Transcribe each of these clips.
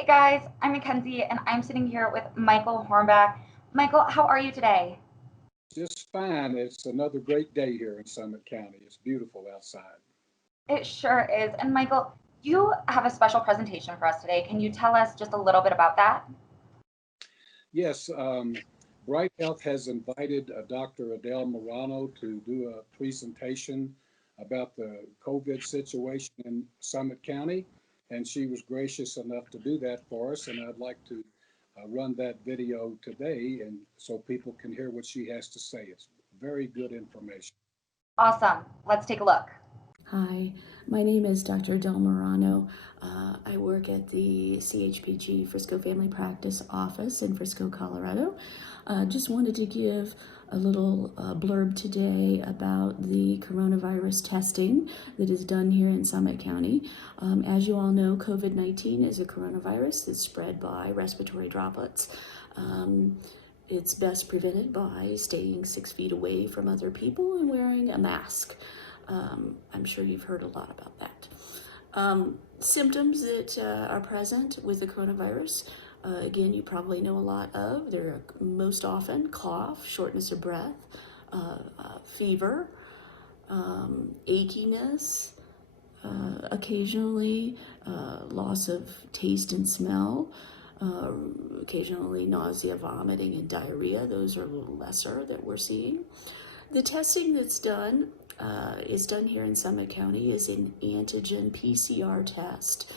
Hey guys, I'm Mackenzie and I'm sitting here with Michael Hornback. Michael, how are you today? Just fine. It's another great day here in Summit County. It's beautiful outside. It sure is. And Michael, you have a special presentation for us today. Can you tell us just a little bit about that? Yes, Bright Health has invited Dr. Adele Morano to do a presentation about the COVID situation in Summit County, and she was gracious enough to do that for us. And I'd like to run that video today, and so people can hear what she has to say. It's very good information. Awesome. Let's take a look. Hi, my name is Dr. Del Morano. I work at the CHPG Frisco Family Practice Office in Frisco, Colorado. Just wanted to give a little blurb today about the coronavirus testing that is done here in Summit County. As you all know, COVID-19 is a coronavirus that's spread by respiratory droplets. It's best prevented by staying 6 feet away from other people and wearing a mask. I'm sure you've heard a lot about that. Symptoms that are present with the coronavirus, again, you probably know a lot of. They're most often cough, shortness of breath, fever, achiness, occasionally loss of taste and smell, occasionally nausea, vomiting, and diarrhea. Those are a little lesser that we're seeing. The testing that's done is done here in Summit County is an antigen PCR test.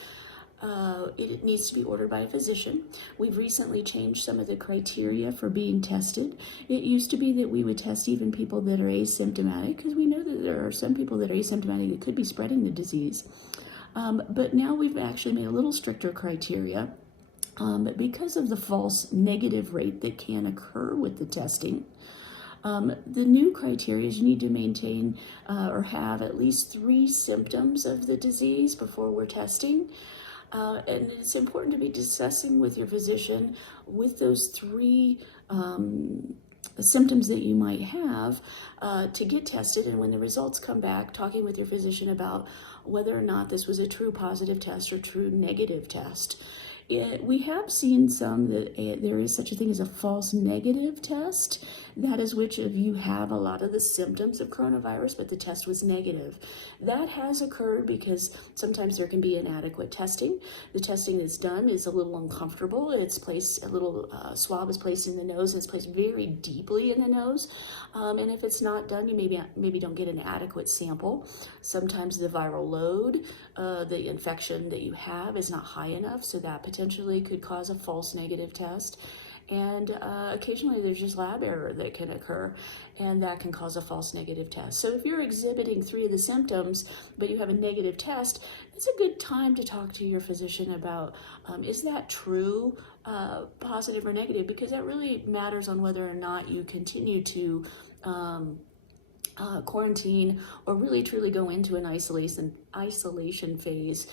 It needs to be ordered by a physician. We've recently changed some of the criteria for being tested. It used to be that we would test even people that are asymptomatic, because we know that there are some people that are asymptomatic that could be spreading the disease. But now we've actually made a little stricter criteria because of the false negative rate that can occur with the testing. The new criteria is you need to maintain or have at least 3 symptoms of the disease before we're testing. And it's important to be discussing with your physician with those 3 symptoms that you might have to get tested. And when the results come back, talking with your physician about whether or not this was a true positive test or true negative test. We have seen some that there is such a thing as a false negative test. That is which if you have a lot of the symptoms of coronavirus, but the test was negative. That has occurred because sometimes there can be inadequate testing. The testing that's done is a little uncomfortable. It's placed, a little swab is placed in the nose, and it's placed very deeply in the nose. And if it's not done, you maybe don't get an adequate sample. Sometimes the viral load, the infection that you have is not high enough, so that potentially could cause a false negative test. And occasionally there's just lab error that can occur, and that can cause a false negative test. So if you're exhibiting 3 of the symptoms, but you have a negative test, it's a good time to talk to your physician about, is that true, positive or negative? Because that really matters on whether or not you continue to quarantine or really truly go into an isolation phase,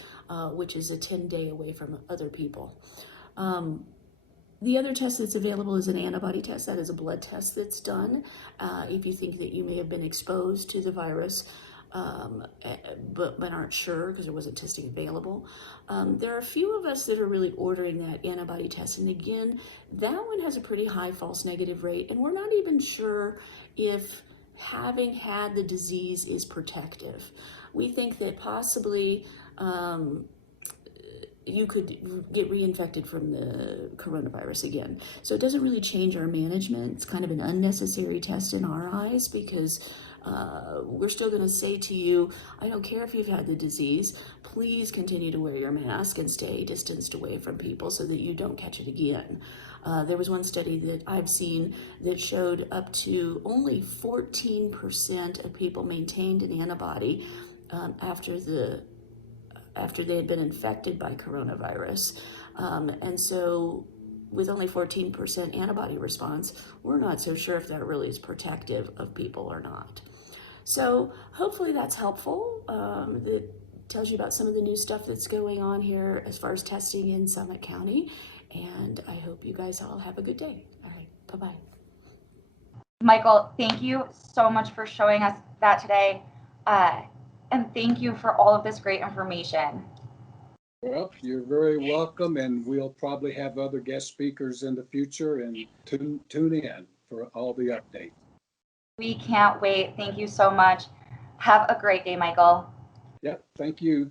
which is a 10-day away from other people. The other test that's available is an antibody test. That is a blood test that's done if you think that you may have been exposed to the virus, but aren't sure because there wasn't testing available. There are a few of us that are really ordering that antibody test. And again, that one has a pretty high false negative rate. And we're not even sure if having had the disease is protective. We think that possibly you could get reinfected from the coronavirus again. So it doesn't really change our management. It's kind of an unnecessary test in our eyes because we're still going to say to you, I don't care if you've had the disease, please continue to wear your mask and stay distanced away from people so that you don't catch it again. There was one study that I've seen that showed up to only 14% of people maintained an antibody after they had been infected by coronavirus. And so with only 14% antibody response, we're not so sure if that really is protective of people or not. So hopefully that's helpful. That tells you about some of the new stuff that's going on here as far as testing in Summit County. And I hope you guys all have a good day. All right, bye-bye. Michael, thank you so much for showing us that today. And thank you for all of this great information. Well, you're very welcome, and we'll probably have other guest speakers in the future, and tune in for all the updates. We can't wait. Thank you so much. Have a great day, Michael. Yep, thank you.